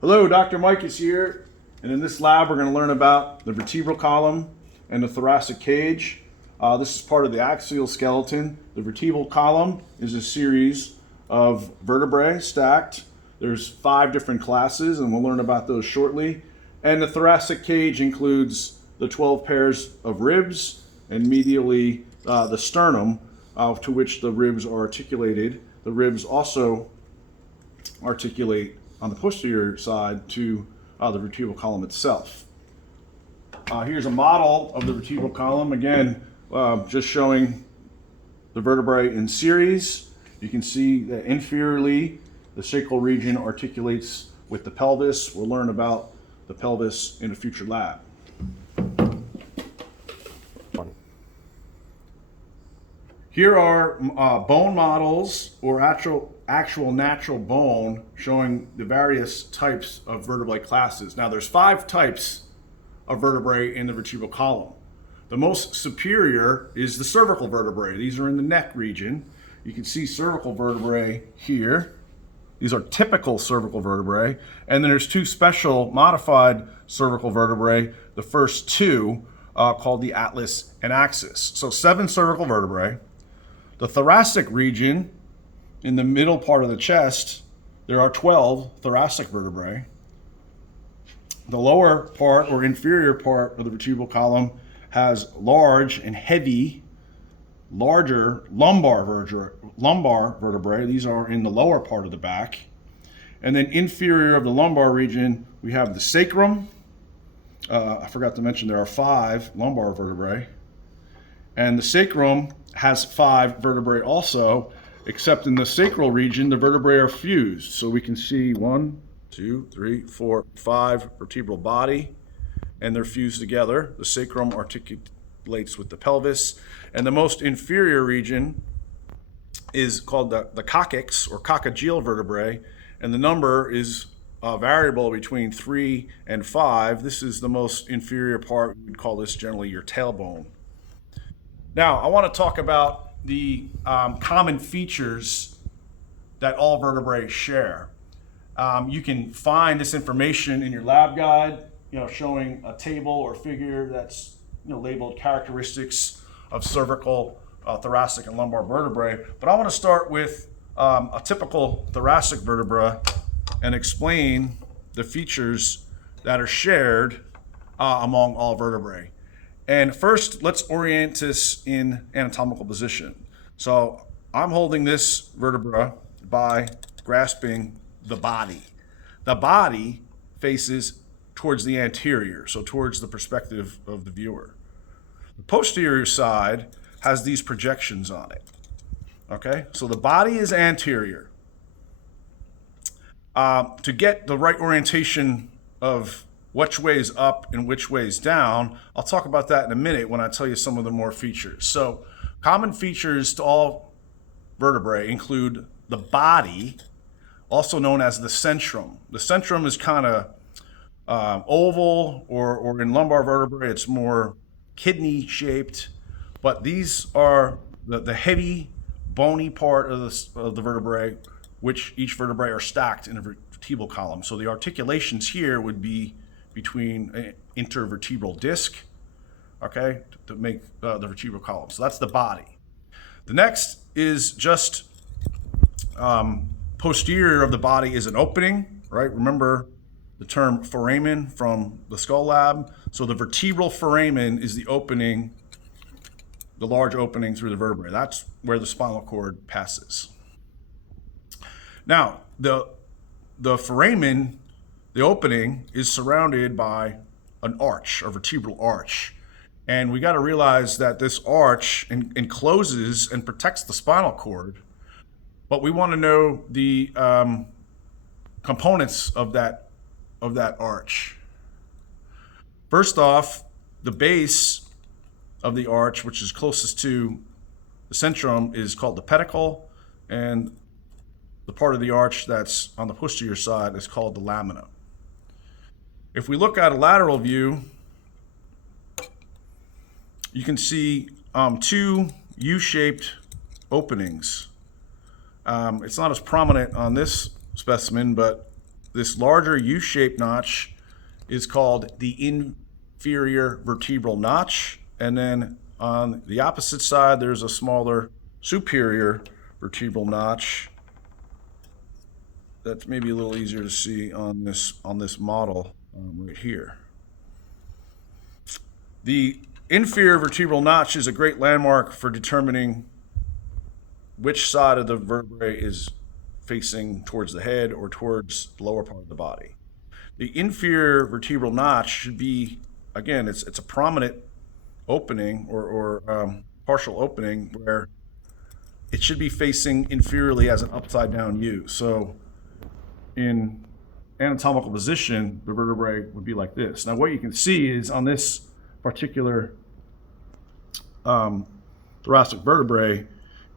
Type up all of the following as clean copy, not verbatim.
Hello, Dr. Mike is here, and in this lab we're going to learn about the vertebral column and the thoracic cage. This is part of the axial skeleton. The vertebral column is a series of vertebrae stacked. There's 5 different classes, and we'll learn about those shortly. And the thoracic cage includes the 12 pairs of ribs and medially the sternum, to which the ribs are articulated. The ribs also articulate on the posterior side to the vertebral column itself. Here's a model of the vertebral column. Again, just showing the vertebrae in series. You can see that inferiorly, the sacral region articulates with the pelvis. We'll learn about the pelvis in a future lab. Here are bone models or actual natural bone showing the various types of vertebrae classes. Now there's 5 types of vertebrae in the vertebral column. The most superior is the cervical vertebrae. These are in the neck region. You can see cervical vertebrae here. These are typical cervical vertebrae. And then there's 2 special modified cervical vertebrae, the first 2 called the atlas and axis. So 7 cervical vertebrae. The thoracic region, in the middle part of the chest, there are 12 thoracic vertebrae. The lower part or inferior part of the vertebral column has large and heavy, larger lumbar vertebrae. These are in the lower part of the back. And then inferior of the lumbar region, we have the sacrum. I forgot to mention there are 5 lumbar vertebrae. And the sacrum has 5 vertebrae also, except in the sacral region, the vertebrae are fused. So we can see 1, 2, 3, 4, 5 vertebral body, and they're fused together. The sacrum articulates with the pelvis. And the most inferior region is called the coccyx or coccygeal vertebrae, and the number is variable between 3 and 5. This is the most inferior part. We'd call this generally your tailbone. Now, I want to talk about the common features that all vertebrae share. You can find this information in your lab guide, showing a table or figure that's labeled characteristics of cervical, thoracic, and lumbar vertebrae. But I want to start with a typical thoracic vertebra and explain the features that are shared among all vertebrae. And first, let's orient this in anatomical position. So I'm holding this vertebra by grasping the body. The body faces towards the anterior, so towards the perspective of the viewer. The posterior side has these projections on it. Okay, so the body is anterior. To get the right orientation of which way is up and which way is down, I'll talk about that in a minute when I tell you some of the more features. So common features to all vertebrae include the body, also known as the centrum. The centrum is kind of oval, or in lumbar vertebrae, it's more kidney shaped, but these are the heavy, bony part of the vertebrae, which each vertebrae are stacked in a vertebral column. So the articulations here would be between an intervertebral disc, okay, to make the vertebral column. So that's the body. The next is just posterior of the body is an opening, right? Remember the term foramen from the skull lab. So the vertebral foramen is the opening, the large opening through the vertebrae. That's where the spinal cord passes. Now, the foramen, the opening, is surrounded by an arch, a vertebral arch. And we got to realize that this arch encloses and protects the spinal cord, but we want to know the components of that arch. First off, the base of the arch, which is closest to the centrum, is called the pedicle, and the part of the arch that's on the posterior side is called the lamina. If we look at a lateral view, you can see 2 U-shaped openings. It's not as prominent on this specimen, but this larger U-shaped notch is called the inferior vertebral notch. And then on the opposite side, there's a smaller superior vertebral notch. That's maybe a little easier to see on this model right here. The inferior vertebral notch is a great landmark for determining which side of the vertebrae is facing towards the head or towards the lower part of the body. The inferior vertebral notch should be, again, it's a prominent opening or partial opening where it should be facing inferiorly as an upside down U. So in anatomical position, the vertebrae would be like this. Now what you can see is on this particular thoracic vertebrae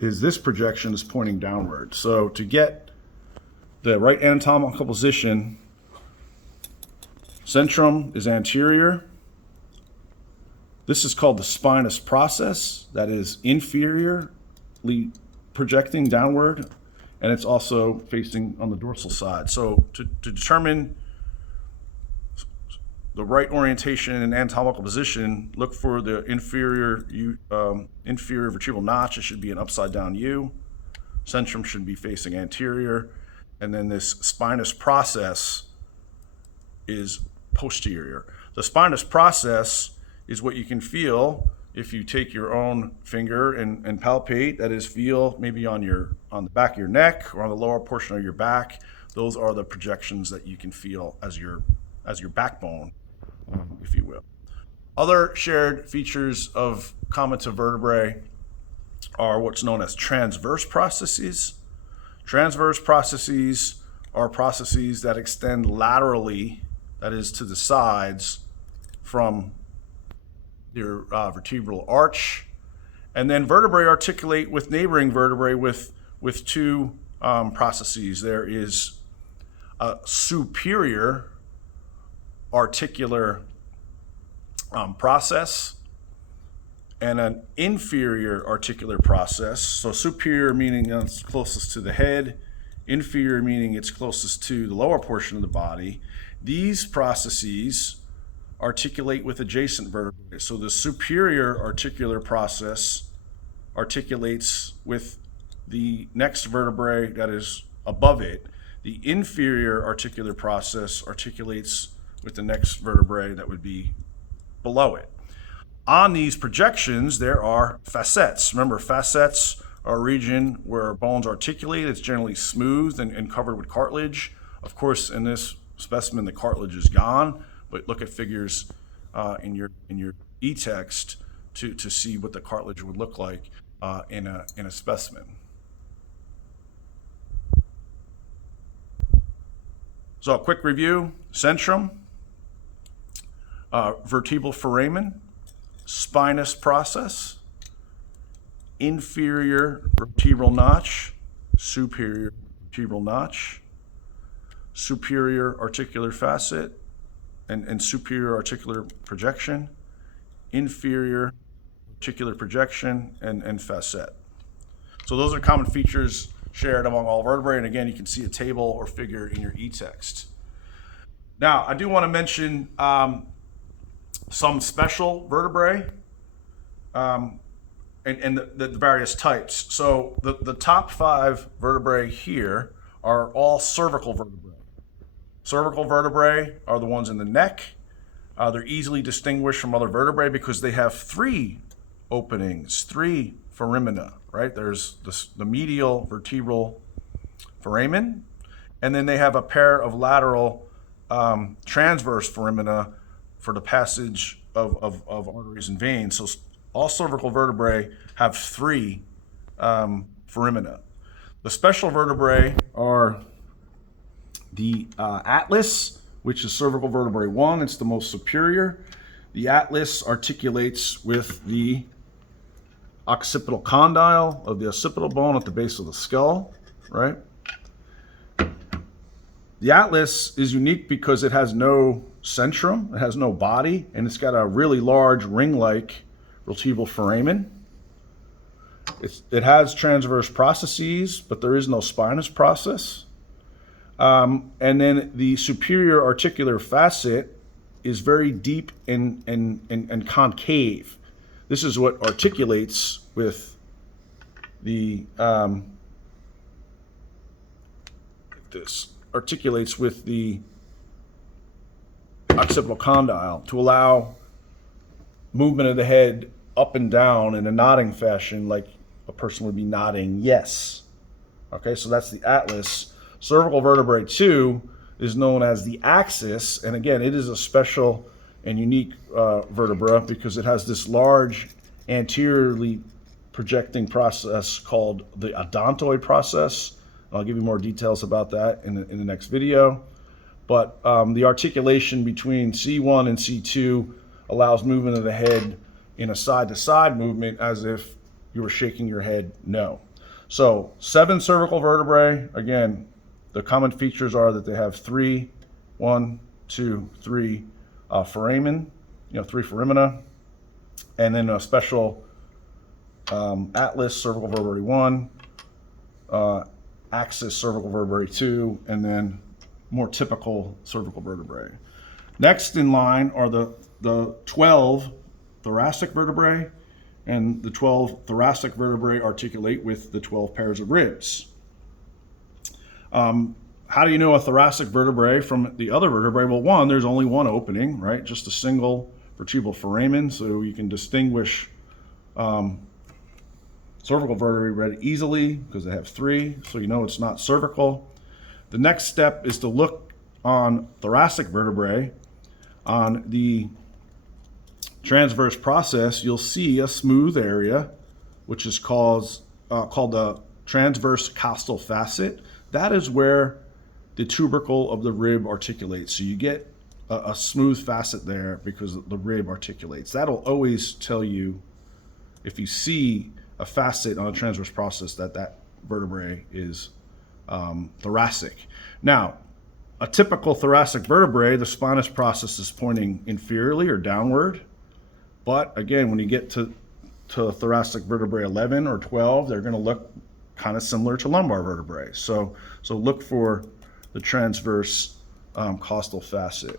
is this projection is pointing downward. So to get the right anatomical position, centrum is anterior. This is called the spinous process, that is inferiorly projecting downward, and it's also facing on the dorsal side. So to determine the right orientation and anatomical position, look for the inferior vertebral notch. It should be an upside down U. Centrum should be facing anterior, and then this spinous process is posterior. The spinous process is what you can feel if you take your own finger and palpate. That is, feel maybe on the back of your neck or on the lower portion of your back. Those are the projections that you can feel as your backbone, if you will. Other shared features of common to vertebrae are what's known as transverse processes. Transverse processes are processes that extend laterally, that is to the sides, from your vertebral arch. And then vertebrae articulate with neighboring vertebrae with two processes. There is a superior articular process and an inferior articular process. So superior meaning it's closest to the head, inferior meaning it's closest to the lower portion of the body. These processes articulate with adjacent vertebrae. So the superior articular process articulates with the next vertebrae that is above it. The inferior articular process articulates with the next vertebrae that would be below it. On these projections, there are facets. Remember, facets are a region where bones articulate. It's generally smooth and covered with cartilage. Of course, in this specimen, the cartilage is gone, but look at figures in your e-text to see what the cartilage would look like in a specimen. So a quick review: centrum, vertebral foramen, spinous process, inferior vertebral notch, superior vertebral notch, superior articular facet, and superior articular projection, inferior articular projection, and facet. So those are common features shared among all vertebrae, and again, you can see a table or figure in your e-text. Now, I do want to mention some special vertebrae and the various types. So the top 5 vertebrae here are all cervical vertebrae. Cervical vertebrae are the ones in the neck. They're easily distinguished from other vertebrae because they have 3 openings, 3 foramina, right? There's the medial vertebral foramen, and then they have a pair of lateral transverse foramina for the passage of arteries and veins. So all cervical vertebrae have 3 foramina. The special vertebrae are the atlas, which is cervical vertebrae 1. It's the most superior. The atlas articulates with the occipital condyle of the occipital bone at the base of the skull, right? The atlas is unique because it has no centrum, it has no body, and it's got a really large ring-like vertebral foramen. It has transverse processes, but there is no spinous process. And then the superior articular facet is very deep and concave. This is what articulates with the occipital condyle to allow movement of the head up and down in a nodding fashion, like a person would be nodding yes. Okay, so that's the atlas. Cervical vertebrae 2 is known as the axis, and again, it is a special and unique vertebra because it has this large anteriorly projecting process called the odontoid process. I'll give you more details about that in the next video. But the articulation between C1 and C2 allows movement of the head in a side-to-side movement as if you were shaking your head no. So 7 cervical vertebrae. Again, the common features are that they have 3 foramen, 3 foramina, and then a special atlas, cervical vertebrae 1, axis, cervical vertebrae 2, and then more typical cervical vertebrae. Next in line are the 12 thoracic vertebrae, and the 12 thoracic vertebrae articulate with the 12 pairs of ribs. How do you know a thoracic vertebrae from the other vertebrae? Well, one, there's only one opening, right? Just a single vertebral foramen, so you can distinguish cervical vertebrae easily because they have 3, so you know it's not cervical. The next step is to look on thoracic vertebrae. On the transverse process, you'll see a smooth area, which is called the transverse costal facet. That is where the tubercle of the rib articulates. So you get a smooth facet there because the rib articulates. That'll always tell you, if you see a facet on a transverse process, that vertebrae is thoracic. Now, a typical thoracic vertebrae, the spinous process is pointing inferiorly or downward. But again, when you get to thoracic vertebrae 11 or 12, they're going to look kind of similar to lumbar vertebrae. So look for the transverse costal facet.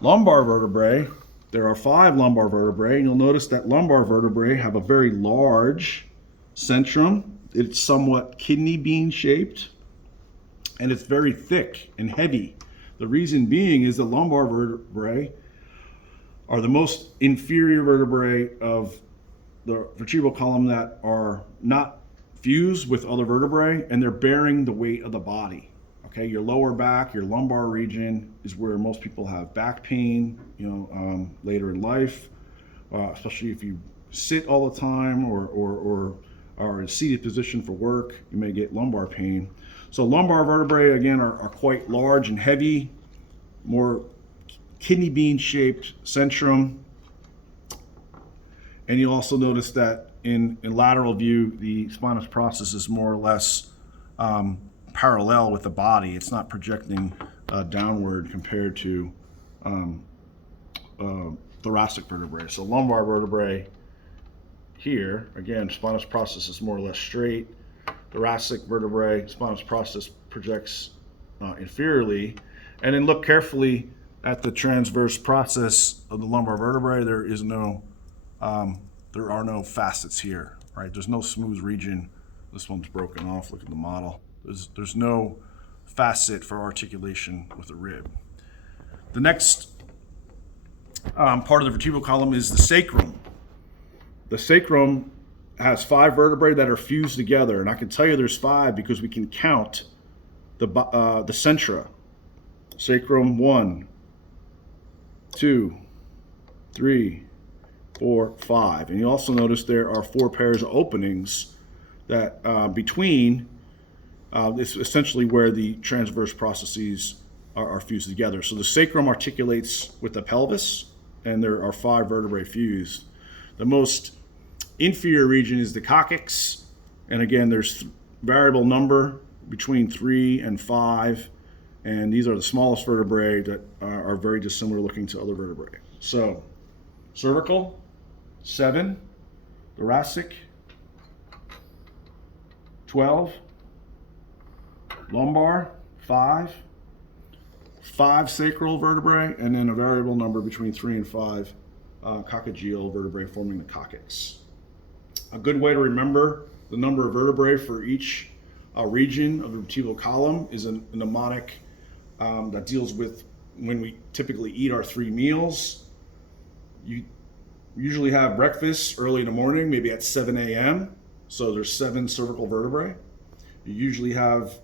Lumbar vertebrae, there are 5 lumbar vertebrae, and you'll notice that lumbar vertebrae have a very large centrum. It's somewhat kidney bean shaped, and it's very thick and heavy. The reason being is the lumbar vertebrae are the most inferior vertebrae of the vertebral column that are not fused with other vertebrae, and they're bearing the weight of the body. Okay, your lower back, your lumbar region is where most people have back pain, later in life, especially if you sit all the time or are in a seated position for work, you may get lumbar pain. So lumbar vertebrae, again, are quite large and heavy, more kidney bean shaped centrum. And you'll also notice that in lateral view, the spinous process is more or less parallel with the body. It's not projecting downward compared to thoracic vertebrae. So lumbar vertebrae here, again, spinous process is more or less straight. Thoracic vertebrae, spinous process projects inferiorly. And then look carefully at the transverse process of the lumbar vertebrae. There are no facets here, right? There's no smooth region. This one's broken off. Look at the model. There's no facet for articulation with the rib. The next part of the vertebral column is the sacrum. The sacrum has 5 vertebrae that are fused together, and I can tell you there's 5 because we can count the centra. Sacrum 1, 2, 3, 4, 5. And you also notice there are 4 pairs of openings that between, it's essentially where the transverse processes are fused together. So the sacrum articulates with the pelvis, and there are 5 vertebrae fused. The most inferior region is the coccyx, and again, there's variable number between 3 and 5, and these are the smallest vertebrae that are very dissimilar looking to other vertebrae. So cervical, 7, thoracic, 12, lumbar, 5 sacral vertebrae, and then a variable number between 3 and 5 coccygeal vertebrae forming the coccyx. A good way to remember the number of vertebrae for each region of the vertebral column is a mnemonic that deals with when we typically eat our 3 meals. You usually have breakfast early in the morning, maybe at 7 a.m. So there's 7 cervical vertebrae. You usually have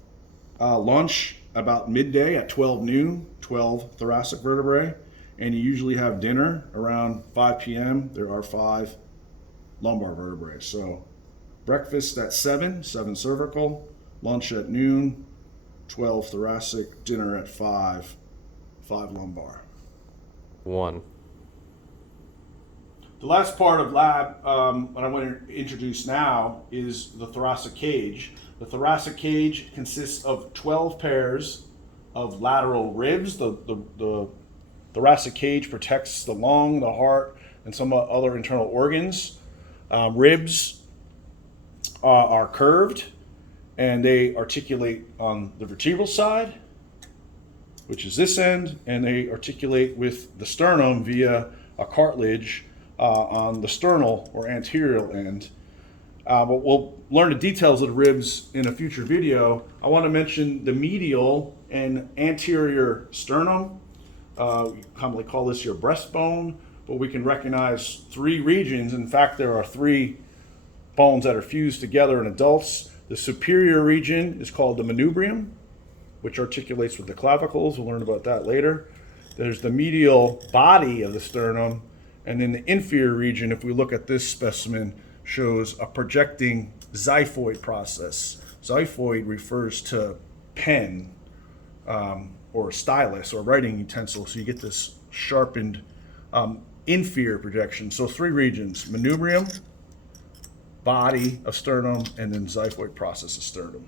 lunch about midday at 12 noon, 12 thoracic vertebrae. And you usually have dinner around 5 p.m. There are 5 lumbar vertebrae. So breakfast at 7 cervical, lunch at noon, 12 thoracic, dinner at 5 lumbar. 1. The last part of lab, what I want to introduce now is the thoracic cage. The thoracic cage consists of 12 pairs of lateral ribs. The thoracic cage protects the lung, the heart, and some other internal organs. Ribs are curved, and they articulate on the vertebral side, which is this end, and they articulate with the sternum via a cartilage on the sternal or anterior end. But we'll learn the details of the ribs in a future video. I want to mention the medial and anterior sternum. We commonly call this your breastbone, but we can recognize 3 regions. In fact, there are 3 bones that are fused together in adults. The superior region is called the manubrium, which articulates with the clavicles. We'll learn about that later. There's the medial body of the sternum, and then the inferior region, if we look at this specimen, shows a projecting xiphoid process. Xiphoid refers to pen or stylus or writing utensil, so you get this sharpened inferior projection. So 3 regions: manubrium, body of sternum, and then xiphoid process of sternum.